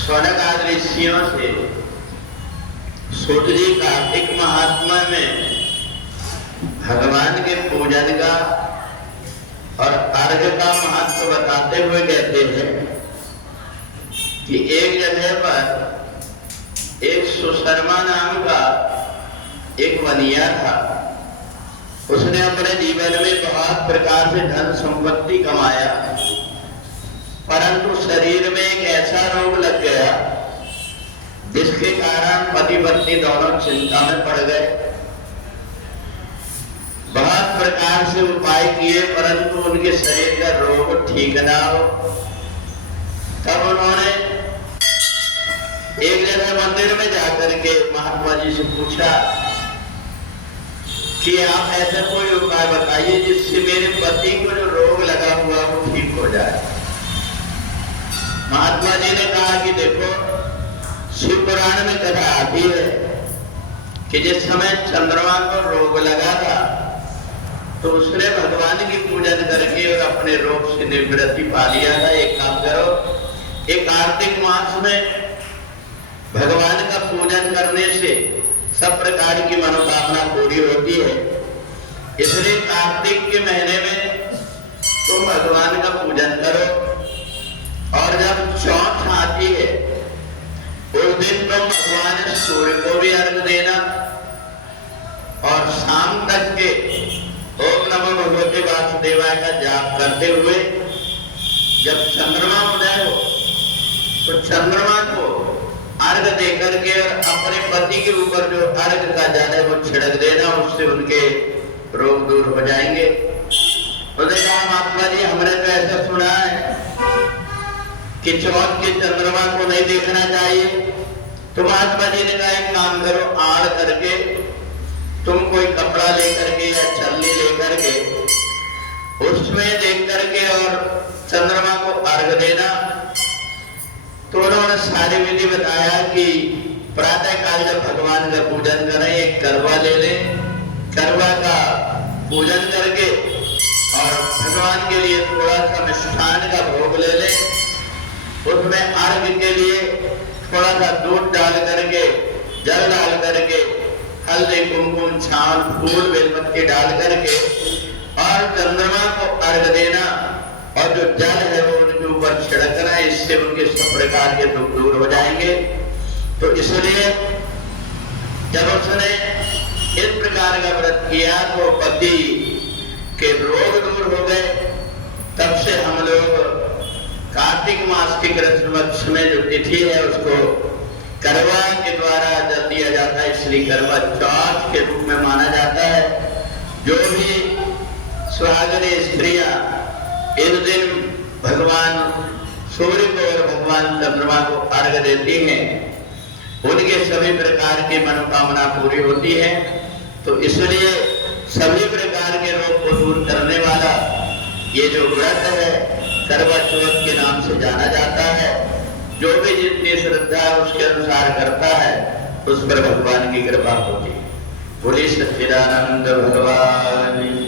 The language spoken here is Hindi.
शौनक आदि ऋषियों से सूत जी कार्तिक महात्मा में भगवान के पूजन का और अर्घ का महत्व बताते हुए कहते हैं कि एक जगह पर एक सुशर्मा नाम का एक वनिया था। उसने अपने जीवन में बहुत प्रकार से धन संपत्ति कमाया, परंतु शरीर में एक ऐसा रोग लग गया जिसके कारण पति पत्नी दोनों चिंता में पड़ गए। बहुत प्रकार से उपाय किए परंतु उनके शरीर का रोग ठीक ना हो। तब उन्होंने एक जगह मंदिर में जाकर के महात्मा जी से पूछा कि आप ऐसा कोई उपाय बताइए जिससे मेरे पति को जो रोग लगा हुआ वो ठीक हो जाए। महात्मा जी ने कहा कि देखो, शिव पुराण में कथा आती है कि जिस समय चंद्रमा को रोग लगा था तो उसने भगवान की पूजन करके और अपने रोग से निवृत्ति पा लिया था। एक काम करो, एक कार्तिक मास में भगवान का पूजन करने से सब प्रकार की मनोकामना पूरी होती है। इसलिए कार्तिक के महीने में तुम भगवान का पूजन करो और जब चौथ आती है उस दिन तुम भगवान सूर्य को भी अर्घ देना और शाम तक के ओम नमो भगवते वासुदेवाय का जाप करते हुए जब चंद्रमा उदय हो तो चंद्रमा को अर्घ देकर के और अपने पति के ऊपर जो अर्घ का जल है वो छिड़क देना, उससे उनके रोग दूर हो जाएंगे। उसने कहा महात्मा जी, हमने तो ऐसा सुना है कि चौथ के चंद्रमा को नहीं देखना चाहिए। तो महात्मा जी ने कहा एक काम करो, आड़ करके तुम कोई कपड़ा लेकर के या छल्ली लेकर के उसमें देख करके और चंद्रमा को अर्घ देना। तो उन्होंने सारी विधि बताया कि प्रातः काल जब भगवान का पूजन करें एक करवा ले लें, करवा का पूजन करके और भगवान के लिए थोड़ा सा मिष्ठान का भोग ले लें, उसमें अर्घ के लिए थोड़ा सा दूध डाल करके, जल डाल करके, हल्दी कुमकुम छाल फूल बेलपत्ती डाल करके और चंद्रमा को अर्घ देना और जो जल है वो उनके ऊपर छिड़कना, इससे उनके सब प्रकार के दुख दूर हो जाएंगे। तो इसलिए जब उसने इस प्रकार का व्रत किया तो पति के रोग दूर हो गए। तब से हम लोग कार्तिक मास के कृष्ण पक्ष में जो तिथि है उसको करवा के द्वारा जल दिया जाता है, इसलिए करवा चौथ के रूप में माना जाता है। जो भी सुहागने स्त्रियां इस दिन भगवान सूर्य को और भगवान चंद्रमा को अर्घ देती हैं, उनके सभी प्रकार की मनोकामना पूरी होती है। तो इसलिए सभी प्रकार के रोग को दूर करने वाला ये जो व्रत है करवा चौथ के नाम से जाना जाता है। जो भी जितनी श्रद्धा उसके अनुसार करता है उस पर भगवान की कृपा होती है। बोलिए सच्चिदानंद भगवान।